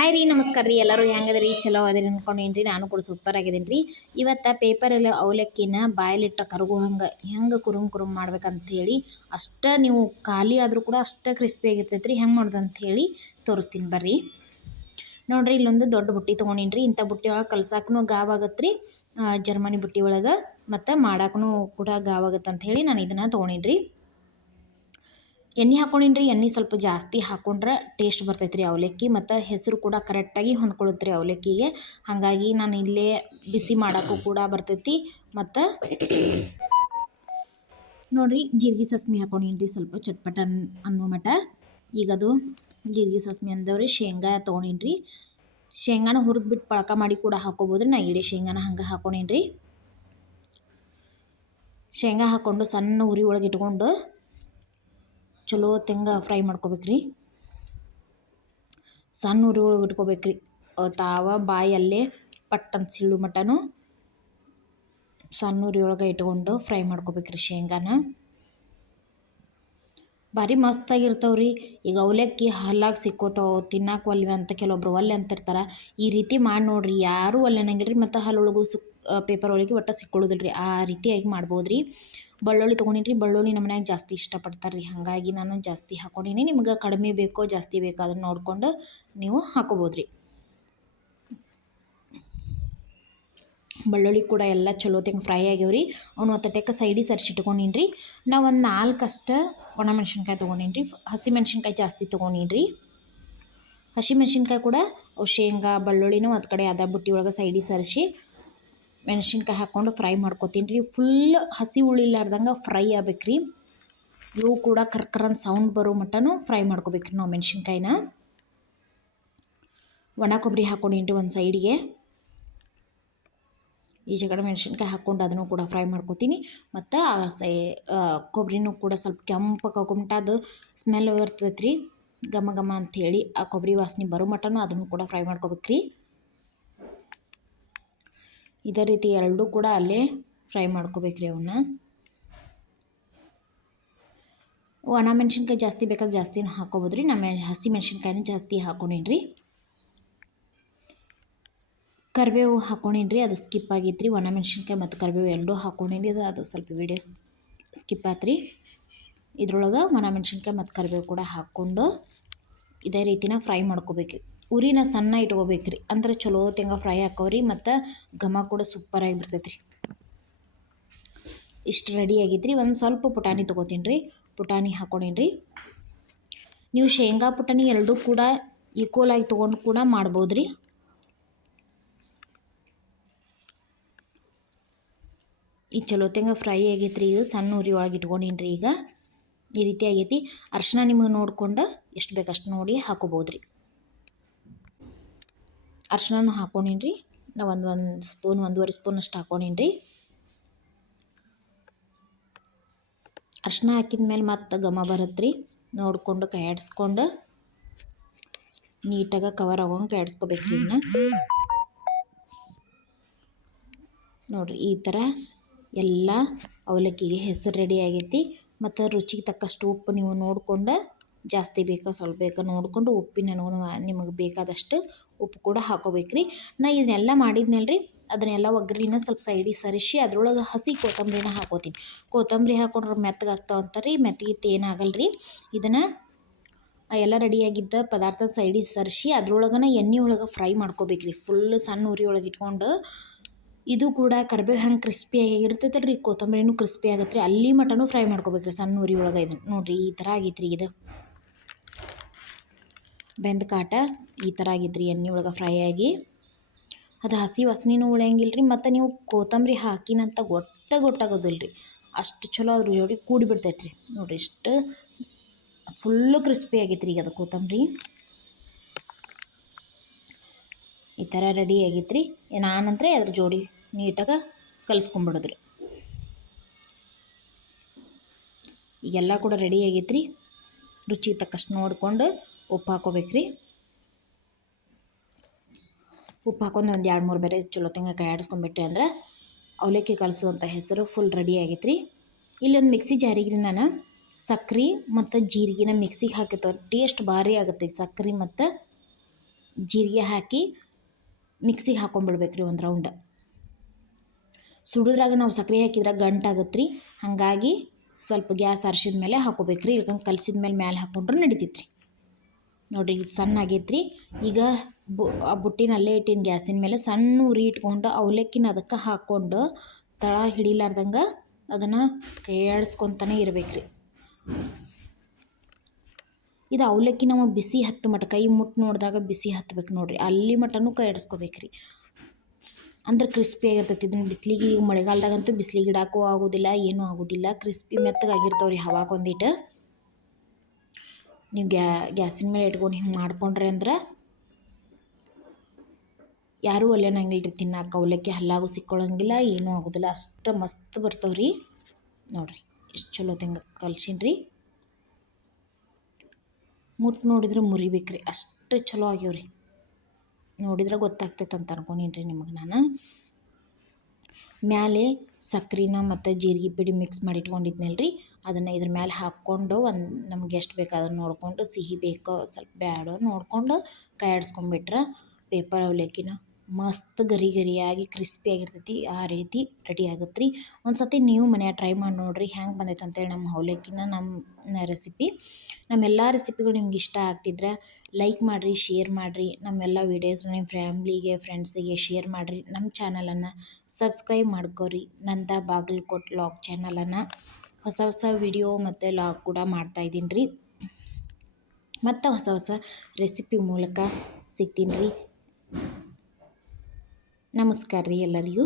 Hi ರೀ, ನಮಸ್ಕಾರ ರೀ. ಎಲ್ಲರೂ ಹೆಂಗದ್ರಿ? ಚಲೋ ಅದ್ರಿ ಅನ್ಕೊಂಡೇನು ರೀ ನಾನು ಕೂಡ ಸೂಪರ್ ಆಗಿದ್ದೀನಿ ರೀ ಇವತ್ತು ಪೇಪರಲ್ಲಿ ಅವಲಕ್ಕಿನ ಬಾಯಲ್ಲಿಟ್ಟ ಕರಗು ಹಂಗೆ ಹೆಂಗೆ ಕುರುಮ್ ಕುರುಮ್ ಮಾಡ್ಬೇಕಂಥೇಳಿ ಅಷ್ಟು ನೀವು ಖಾಲಿ ಆದರೂ ಕೂಡ ಅಷ್ಟು ಕ್ರಿಸ್ಪಿ ಆಗಿರ್ತೈತೆ ರೀ ಹೆಂಗೆ ಮಾಡೋದು ಹೇಳಿ ತೋರಿಸ್ತೀನಿ ಬರ್ರಿ. ನೋಡ್ರಿ, ಇಲ್ಲೊಂದು ದೊಡ್ಡ ಬುಟ್ಟಿ ತೊಗೊಂಡಿನಿ ರೀ ಇಂಥ ಬುಟ್ಟಿ ಒಳಗೆ ಕಲ್ಸಾಕೂ ಗಾವ್ ಆಗತ್ತೆ ರೀ ಜರ್ಮನಿ ಬುಟ್ಟಿ ಒಳಗೆ ಮತ್ತು ಮಾಡಾಕೂ ಕೂಡ ಗಾವಾಗತ್ತೆ ಅಂತ ಹೇಳಿ ನಾನು ಇದನ್ನು ತೊಗೊಂಡಿನಿ ರೀ ಎಣ್ಣೆ ಹಾಕೊಂಡಿನಿ ರೀ ಎಣ್ಣೆ ಸ್ವಲ್ಪ ಜಾಸ್ತಿ ಹಾಕೊಂಡ್ರೆ ಟೇಸ್ಟ್ ಬರ್ತೈತೆ ರೀ ಅವಲಕ್ಕಿ ಮತ್ತು ಹೆಸರು ಕೂಡ ಕರೆಕ್ಟಾಗಿ ಹೊಂದ್ಕೊಳ್ಳುತ್ತೆ ರೀ ಅವಲಕ್ಕಿಗೆ. ಹಾಗಾಗಿ ನಾನು ಇಲ್ಲೇ ಬಿಸಿ ಮಾಡೋಕ್ಕೂ ಕೂಡ ಬರ್ತೈತಿ. ಮತ್ತು ನೋಡಿರಿ ಜೀರಿಗೆ ಸಸ್ಮಿ ರೀ ಸ್ವಲ್ಪ ಚಟ್ಪಟ ಅನ್ನೋ ಮಟ. ಈಗ ಅದು ಜೀರಿಗೆ ಸಸ್ಮಿ ಅಂದವ್ರಿ ಶೇಂಗಾ ತೊಗೊಂಡಿನ್ರಿ. ಶೇಂಗಾನ ಶೇಂಗಾನ ಹುರಿದ್ಬಿಟ್ಟು ಪಳಕ ಮಾಡಿ ಕೂಡ ಹಾಕೋಬೋದು ನಾ ಇಡೀ ಶೇಂಗಾನ ಹಂಗೆ ಹಾಕೊಂಡಿನಿ ರೀ ಶೇಂಗಾ ಹಾಕ್ಕೊಂಡು ಸಣ್ಣ ಉರಿ ಒಳಗೆ ಇಟ್ಕೊಂಡು ಚಲೋ ತೆಂಗ ಫ್ರೈ ಮಾಡ್ಕೋಬೇಕ್ರಿ. ಸಣ್ಣ ಉರಿ ಒಳಗೆ ಇಟ್ಕೋಬೇಕ್ರಿ ತಾವ ಬಾಯಲ್ಲೇ ಪಟ್ ಅಂತ ಸಿಳ್ಳು ಮಟನು ಸಣ್ಣ ಉರಿ ಒಳಗೆ ಇಟ್ಕೊಂಡು ಫ್ರೈ ಮಾಡ್ಕೋಬೇಕ್ರಿ ಶೇಂಗಾನ. ಭಾರಿ ಮಸ್ತಾಗಿರ್ತಾವ್ರಿ. ಈಗ ಅವಲಕ್ಕಿ ಹಲ್ಲಾಗ ಸಿಕ್ಕೋತಾವ ತಿನ್ನಕ್ಕೆ ಒಲ್ವೆ ಅಂತ ಕೆಲವೊಬ್ರು ಒಲ್ಲೆ ಅಂತಿರ್ತಾರೆ. ಈ ರೀತಿ ಮಾಡಿ ನೋಡ್ರಿ, ಯಾರೂ ಒಲ್ಲೆ ಅನ್ನಂಗಿಲ್ಲ ರೀ ಮತ್ತು ಹಲ್ಲೊಳಗು ಸುಕ್ ಪೇಪರ್ ಒಳಗೆ ಒಟ್ಟು ಸಿಕ್ಕೊಳ್ಳೋದಿಲ್ಲ ರೀ ಆ ರೀತಿಯಾಗಿ ಮಾಡ್ಬೋದು ರೀ ಬೆಳ್ಳುಳ್ಳಿ ತೊಗೊಂಡಿನಿ ಬೆಳ್ಳುಳ್ಳಿ ನಮ್ಮ ಮನ್ಯಾಗ ಜಾಸ್ತಿ ಇಷ್ಟಪಡ್ತಾರೆ ರೀ ಹಾಗಾಗಿ ನಾನು ಜಾಸ್ತಿ ಹಾಕೊಂಡಿನಿ. ನಿಮ್ಗೆ ಕಡಿಮೆ ಬೇಕೋ ಜಾಸ್ತಿ ಬೇಕೋ ಅದನ್ನು ನೋಡ್ಕೊಂಡು ನೀವು ಹಾಕೋಬೋದು ರೀ ಬೆಳ್ಳುಳ್ಳಿ ಕೂಡ ಎಲ್ಲ ಚಲೋ ತೆಂಗೆ ಫ್ರೈ ಆಗ್ಯಾವ ರೀ ಅವ್ನು ಒತ್ತಟಕ್ಕೆ ಸೈಡಿಗೆ ಸರಿಸಿಟ್ಕೊಂಡಿನಿ ರೀ ನಾವು ಒಂದು ನಾಲ್ಕು ಅಷ್ಟು ಒಣಮೆಣ್ಸಿನ್ಕಾಯಿ ತೊಗೊಂಡೀನಿ ರೀ ಹಸಿ ಮೆಣ್ಸಿನ್ಕಾಯಿ ಜಾಸ್ತಿ ತೊಗೊಂಡಿನಿ ರೀ ಹಸಿ ಮೆಣ್ಸಿನ್ಕಾಯಿ ಕೂಡ ಶೇಂಗಾ ಬೆಳ್ಳುಳ್ಳಿನೂ ಒಂದು ಕಡೆ ಅದ ಬುಟ್ಟಿ ಒಳಗೆ ಸೈಡಿಗೆ ಸರಿಸಿ ಮೆಣಸಿನ್ಕಾಯಿ ಹಾಕ್ಕೊಂಡು ಫ್ರೈ ಮಾಡ್ಕೊತೀನಿ ರೀ. ಫುಲ್ ಹಸಿ ಉಳಿಲಾರ್ದಂಗೆ ಫ್ರೈ ಆಗ್ಬೇಕು ರೀ ಇವು ಕೂಡ ಕರ್ಕರನ್ ಸೌಂಡ್ ಬರೋ ಮಟ್ಟನೂ ಫ್ರೈ ಮಾಡ್ಕೋಬೇಕು ರೀ ನಾವು ಮೆಣಸಿನ್ಕಾಯಿನ. ಒಣ ಕೊಬ್ಬರಿ ಹಾಕ್ಕೊಂಡಿನ್ರಿ ಒಂದು ಸೈಡಿಗೆ ಈ ಜಗಡ ಮೆಣಸಿನ್ಕಾಯಿ ಹಾಕ್ಕೊಂಡು ಅದನ್ನು ಕೂಡ ಫ್ರೈ ಮಾಡ್ಕೊತೀನಿ. ಮತ್ತು ಸೈ ಕೊಬ್ಬರಿನೂ ಕೂಡ ಸ್ವಲ್ಪ ಕೆಂಪಗೆ ಅದು ಸ್ಮೆಲ್ ಬರ್ತೈತೆ ರೀ ಘಮ ಘಮ ಅಂಥೇಳಿ ಆ ಕೊಬ್ಬರಿ ವಾಸನೆ ಬರೋ ಮಟ್ಟನೂ ಅದನ್ನು ಕೂಡ ಫ್ರೈ ಮಾಡ್ಕೋಬೇಕು ರೀ ಇದೇ ರೀತಿ ಎರಡೂ ಕೂಡ ಅಲ್ಲೇ ಫ್ರೈ ಮಾಡ್ಕೋಬೇಕ್ರಿ ಅವನ್ನ. ಒಣ ಮೆಣಸಿನ್ಕಾಯಿ ಜಾಸ್ತಿ ಬೇಕಾದ್ರೆ ಜಾಸ್ತಿ ಹಾಕೋಬೋದು ರೀ ನಮ್ಮ ಹಸಿ ಮೆಣಸಿನ್ಕಾಯಿನ ಜಾಸ್ತಿ ಹಾಕೊಂಡಿನ್ರಿ. ಕರಿಬೇವು ಹಾಕೊಂಡಿನ್ರಿ. ಅದು ಸ್ಕಿಪ್ ಆಗೈತ್ರಿ. ಒಣ ಮೆಣಸಿನ್ಕಾಯಿ ಮತ್ತು ಕರಿಬೇವು ಎರಡೂ ಹಾಕೊಂಡಿನ್ರಿ. ಅದು ಅದು ಸ್ವಲ್ಪ ವೀಡಿಯೋ ಸ್ಕಿಪ್ ಆಯ್ತು ರೀ ಇದ್ರೊಳಗೆ ಒಣ ಮೆಣಸಿನ್ಕಾಯಿ ಮತ್ತು ಕರಿಬೇವು ಕೂಡ ಹಾಕ್ಕೊಂಡು ಇದೇ ರೀತಿನ ಫ್ರೈ ಮಾಡ್ಕೋಬೇಕು ಉರಿನ ಸಣ್ಣ ಇಟ್ಕೋಬೇಕ್ರಿ. ಅಂದ್ರೆ ಚಲೋ ತೆಂಗ ಫ್ರೈ ಹಾಕೋರಿ ಮತ್ತು ಘಮ ಕೂಡ ಸೂಪರಾಗಿ ಬರ್ತೈತೆ ರೀ ಇಷ್ಟು ರೆಡಿ ಆಗಿದ್ರಿ. ಒಂದು ಸ್ವಲ್ಪ ಪುಟಾಣಿ ತೊಗೋತೀನಿ ರೀ ಪುಟಾಣಿ ಹಾಕೊಂಡೀನಿ ನೀವು ಶೇಂಗಾ ಪುಟಾಣಿ ಎರಡೂ ಕೂಡ ಈಕ್ವಲ್ ಆಗಿ ತೊಗೊಂಡು ಕೂಡ ಮಾಡ್ಬೋದು ರೀ ಈ ಚಲೋ ತೆಂಗ ಫ್ರೈ ಆಗೈತ್ರಿ. ಇದು ಸಣ್ಣ ಉರಿ ಒಳಗೆ ಇಟ್ಕೊಂಡಿನ್ರಿ ರೀ ಈಗ. ಈ ರೀತಿ ಆಗೈತಿ. ಅರ್ಶಿನ ನಿಮಗೆ ನೋಡ್ಕೊಂಡು ಎಷ್ಟು ಬೇಕಷ್ಟು ನೋಡಿ ಹಾಕೋಬೋದು ರೀ ಅರ್ಶಿನ ಹಾಕೊಂಡೀನಿ ರೀ ನಾ ಒಂದು ಒಂದು ಸ್ಪೂನ್ ಒಂದೂವರೆ ಸ್ಪೂನ್ ಅಷ್ಟು ಹಾಕೊಂಡೀನಿ ರೀ ಅರ್ಶಿನ ಹಾಕಿದ ಮೇಲೆ ಮತ್ತೆ ಘಮ ಬರುತ್ತೆ ರೀ ನೋಡಿಕೊಂಡು ಕೈಯಾಡಿಸ್ಕೊಂಡು ನೀಟಾಗಿ ಕವರ್ ಆಗೋಂಗೆ ಕೈಯಾಡಿಸ್ಕೋಬೇಕು ಇದನ್ನ ನೋಡಿರಿ, ಈ ಥರ ಎಲ್ಲ ಅವಲಕ್ಕಿಗೆ ಹೆಸರು ರೆಡಿ ಆಗೈತಿ. ಮತ್ತು ರುಚಿಗೆ ತಕ್ಕಷ್ಟು ಉಪ್ಪು ನೀವು ನೋಡ್ಕೊಂಡು ಜಾಸ್ತಿ ಬೇಕಾ ಸ್ವಲ್ಪ ಬೇಕಾ ನೋಡಿಕೊಂಡು ಉಪ್ಪಿನ ನಿಮಗೆ ಬೇಕಾದಷ್ಟು ಉಪ್ಪು ಕೂಡ ಹಾಕೋಬೇಕು ರೀ ನಾ ಇದನ್ನೆಲ್ಲ ರೀ ಅದನ್ನೆಲ್ಲ ಒಗ್ಗರಣೆನ ಸ್ವಲ್ಪ ಸೈಡಿಗೆ ಸರಿಸಿ ಅದ್ರೊಳಗೆ ಹಸಿ ಕೊತ್ತಂಬರಿನ ಹಾಕೋತೀನಿ. ಕೊತ್ತಂಬರಿ ಹಾಕೊಂಡ್ರೆ ಮೆತ್ತಗೆ ಆಗ್ತಾವ ಅಂತಾರೆ ರೀ ಮೆತ್ತಗಿತ್ತು ಏನಾಗಲ್ಲ ರೀ ಇದನ್ನು ಎಲ್ಲ ರೆಡಿಯಾಗಿದ್ದ ಪದಾರ್ಥ ಸೈಡಿಗೆ ಸರಿಸಿ ಅದ್ರೊಳಗನ ಎಣ್ಣೆ ಒಳಗೆ ಫ್ರೈ ಮಾಡ್ಕೋಬೇಕು ರೀ ಫುಲ್ ಸಣ್ಣ ಉರಿ ಒಳಗೆ ಇಟ್ಕೊಂಡು ಇದು ಕೂಡ ಕರ್ಬೇವು ಹೆಂಗೆ ಕ್ರಿಸ್ಪಿಯಾಗಿ ಆಗಿರ್ತೈತೆ ರೀ ಕೊತ್ತಂಬರಿನೂ ಕ್ರಿಸ್ಪಿ ಆಗತ್ತೆ ರೀ ಅಲ್ಲಿ ಮಟನೂ ಫ್ರೈ ಮಾಡ್ಕೋಬೇಕು ರೀ ಸಣ್ಣ ಉರಿ ಒಳಗೆ ಇದನ್ನು. ನೋಡಿರಿ, ಈ ಥರ ಆಗೈತೆ ರೀ ಇದು. ಬೆಂದ ಕಾಟ ಈ ಥರ ಆಗಿತ್ತು ರೀ ಎಣ್ಣೆ ಒಳಗೆ ಫ್ರೈ ಆಗಿ. ಅದು ಹಸಿ ವಾಸನೆನೂ ಉಳಿಯಂಗಿಲ್ಲ ರೀ ಮತ್ತು ನೀವು ಕೊತ್ತಂಬರಿ ಹಾಕಿನಂತ ಗೊತ್ತ ಗೊತ್ತಾಗೋದಿಲ್ಲ ರೀ ಅಷ್ಟು ಚಲೋ ಅದ್ರ ಜೋಡಿ ಕೂಡಿಬಿಡ್ತೈತೆ ರೀ ನೋಡಿರಿ ಇಷ್ಟು ಫುಲ್ಲು ಕ್ರಿಸ್ಪಿ ಆಗೈತೆ ರೀ ಈಗ ಅದು ಕೊತ್ತಂಬರಿ. ಈ ಥರ ರೆಡಿ ಆಗೈತೆ ರೀ ನಾನಂತರ ಅದ್ರ ಜೋಡಿ ನೀಟಾಗಿ ಕಲಿಸ್ಕೊಂಬಿಡೋದ್ರಿ. ಈಗೆಲ್ಲ ಕೂಡ ರೆಡಿ ಆಗೈತೆ ರೀ ರುಚಿಗೆ ತಕ್ಕಷ್ಟು ನೋಡಿಕೊಂಡು ಉಪ್ಪು ಹಾಕೋಬೇಕು ರೀ ಉಪ್ಪು ಹಾಕೊಂಡು ಒಂದು ಎರಡು, ಮೂರು ಬೇರೆ ಚಲೋ ತಂಗ ಕೈ ಅಂದ್ರೆ ಅವಲಕ್ಕಿ ಕಲಿಸುವಂಥ ಹೆಸರು ಫುಲ್ ರೆಡಿ ಆಗೈತೆ ರೀ ಇಲ್ಲೊಂದು ಮಿಕ್ಸಿ ಜಾರಿಗೆ ರೀ ನಾನು. ಸಕ್ರೆ ಮತ್ತು ಜೀರಿಗೆನ ಮಿಕ್ಸಿಗೆ ಹಾಕಿತ್ತು ಟೇಸ್ಟ್ ಭಾರಿ ಆಗುತ್ತೆ ಸಕ್ರೆ ಮತ್ತು ಜೀರಿಗೆ ಹಾಕಿ ಮಿಕ್ಸಿಗೆ ಹಾಕೊಂಡ್ಬಿಡ್ಬೇಕು ರೀ ಒಂದು ರೌಂಡ್ ಸುಡಿದ್ರಾಗ ನಾವು ಸಕ್ರೆ ಹಾಕಿದ್ರೆ ಗಂಟಾಗತ್ತೆ ರೀ ಹಾಗಾಗಿ ಸ್ವಲ್ಪ ಗ್ಯಾಸ್ ಅರ್ಸಿದ ಮೇಲೆ ಹಾಕೋಬೇಕು ರೀ ಇಲ್ಕಂಗೆ ಕಲಸಿದ ಮೇಲೆ ಮ್ಯಾಲೆ ಹಾಕೊಂಡ್ರೆ ನಡಿತೈತೆ ರೀ ನೋಡಿರಿ ಇದು ಸಣ್ಣ ಆಗೈತೆ ಈಗ ಬು ಆ ಬುಟ್ಟಿನಲ್ಲೇ ಇಟ್ಟಿನ ಗ್ಯಾಸಿನ ಮೇಲೆ ಸಣ್ಣ ಉರಿ ಇಟ್ಕೊಂಡು ಅವಲಕ್ಕಿನ ಅದಕ್ಕೆ ಹಾಕ್ಕೊಂಡು ತಳ ಹಿಡಿಲಾರ್ದಂಗೆ ಅದನ್ನು ಕೈಯಾಡಿಸ್ಕೊತಾನೆ ಇರ್ಬೇಕು ಇದು ಅವಲಕ್ಕಿ ನಾವು ಬಿಸಿ ಹತ್ತು ಮಟ ಕೈ ಮುಟ್ಟು ನೋಡಿದಾಗ ಬಿಸಿ ಹತ್ತಬೇಕು ನೋಡಿರಿ. ಅಲ್ಲಿ ಮಟನೂ ಕೈ ಅಂದ್ರೆ ಕ್ರಿಸ್ಪಿ ಆಗಿರ್ತೈತಿ. ಇದನ್ನ ಬಿಸಿಲಿಗೆ ಈಗ ಮಳೆಗಾಲದಾಗಂತೂ ಬಿಸಿಲಿಗೆ ಇಡಾಕೂ ಆಗೋದಿಲ್ಲ, ಏನೂ ಆಗೋದಿಲ್ಲ. ಕ್ರಿಸ್ಪಿ ಮೆತ್ತಗಾಗಿರ್ತಾವೆ ರೀ ಹವಾಗೆ ಒಂದಿಟ್ಟು ನೀವು ಗ್ಯಾ, ಗ್ಯಾಸಿನ ಮೇಲೆ ಇಟ್ಕೊಂಡು ಹಿಂಗೆ ಮಾಡ್ಕೊಂಡ್ರೆ ಅಂದ್ರೆ ಯಾರೂ ಒಲ್ಲೆನಂಗಿಲ್ಲ ರೀ ತಿನ್ನಕ್ಕೆ ಅವಲಕ್ಕಿ ಹಲ್ಲಾಗು ಸಿಕ್ಕೊಳ್ಳಂಗಿಲ್ಲ ಏನೂ ಆಗೋದಿಲ್ಲ. ಅಷ್ಟು ಮಸ್ತ್ ಬರ್ತಾವೆ ರೀ ನೋಡಿರಿ, ಎಷ್ಟು ಚಲೋ ತೆಂಗ ಕಲ್ಸೀನಿ ರೀ ಮುಟ್ಟು ನೋಡಿದ್ರೆ ಮುರಿಬೇಕು ರೀ ಅಷ್ಟು ಚಲೋ ಆಗ್ಯಾವ ರೀ ನೋಡಿದ್ರೆ ಗೊತ್ತಾಗ್ತೈತೆ ಅಂತ ಅನ್ಕೊಂಡೀನಿ ರೀ ನಿಮಗೆ ನಾನು. ಮ್ಯಾಲೆ ಸಕ್ರೆನ ಮತ್ತು ಜೀರಿಗೆ ಪುಡಿ ಮಿಕ್ಸ್ ಮಾಡಿ ಇಟ್ಕೊಂಡಿದ್ನಲ್ಲ ರೀ ಅದನ್ನು ಇದ್ರ ಮ್ಯಾಲೆ ಹಾಕ್ಕೊಂಡು ಒಂದು ನಮ್ಗೆ ಎಷ್ಟು ಬೇಕು ಅದನ್ನು ನೋಡಿಕೊಂಡು, ಸಿಹಿ ಬೇಕೋ ಸ್ವಲ್ಪ ಬ್ಯಾಡೋ ನೋಡಿಕೊಂಡು ಕೈ ಆಡಿಸ್ಕೊಂಬಿಟ್ರೆ ಪೇಪರ್ ಅವಲಕ್ಕಿನ ಮಸ್ತ್ ಗರಿ ಗರಿಯಾಗಿ ಕ್ರಿಸ್ಪಿ ಆಗಿರ್ತೈತಿ, ಆ ರೀತಿ ರೆಡಿ ಆಗುತ್ತೆ ರೀ ಒಂದು ಸತಿ ನೀವು ಮನ್ಯಾಗ ಟ್ರೈ ಮಾಡಿ ನೋಡಿರಿ ಹೆಂಗೆ ಬಂದೈತೆ ಅಂತೇಳಿ ನಮ್ಮ ಅವಲಕ್ಕಿನ ನಮ್ಮ ರೆಸಿಪಿ ನಮ್ಮೆಲ್ಲ ರೆಸಿಪಿಗಳು ನಿಮ್ಗೆ ಇಷ್ಟ ಆಗ್ತಿದ್ರೆ ಲೈಕ್ ಮಾಡಿರಿ ಶೇರ್ ಮಾಡಿರಿ. ನಮ್ಮೆಲ್ಲ ವೀಡಿಯೋಸ್ನ ನಿಮ್ಮ ಫ್ಯಾಮ್ಲಿಗೆ ಫ್ರೆಂಡ್ಸಿಗೆ ಶೇರ್ ಮಾಡಿರಿ. ನಮ್ಮ ಚಾನಲನ್ನು ಸಬ್ಸ್ಕ್ರೈಬ್ ಮಾಡ್ಕೋರಿ. ನಂದ ಬಾಗಲಕೋಟ್ ಲಾಗ್ ಚಾನಲನ್ನು ಹೊಸ ಹೊಸ ವಿಡಿಯೋ ಮತ್ತು ಲಾಗ್ ಕೂಡ ಮಾಡ್ತಾಯಿದ್ದೀನಿ ರೀ. ಮತ್ತು ಹೊಸ ಹೊಸ ರೆಸಿಪಿ ಮೂಲಕ ಸಿಗ್ತೀನಿ ರೀ. ನಮಸ್ಕಾರ ರೀ ಎಲ್ಲರಿಗೂ.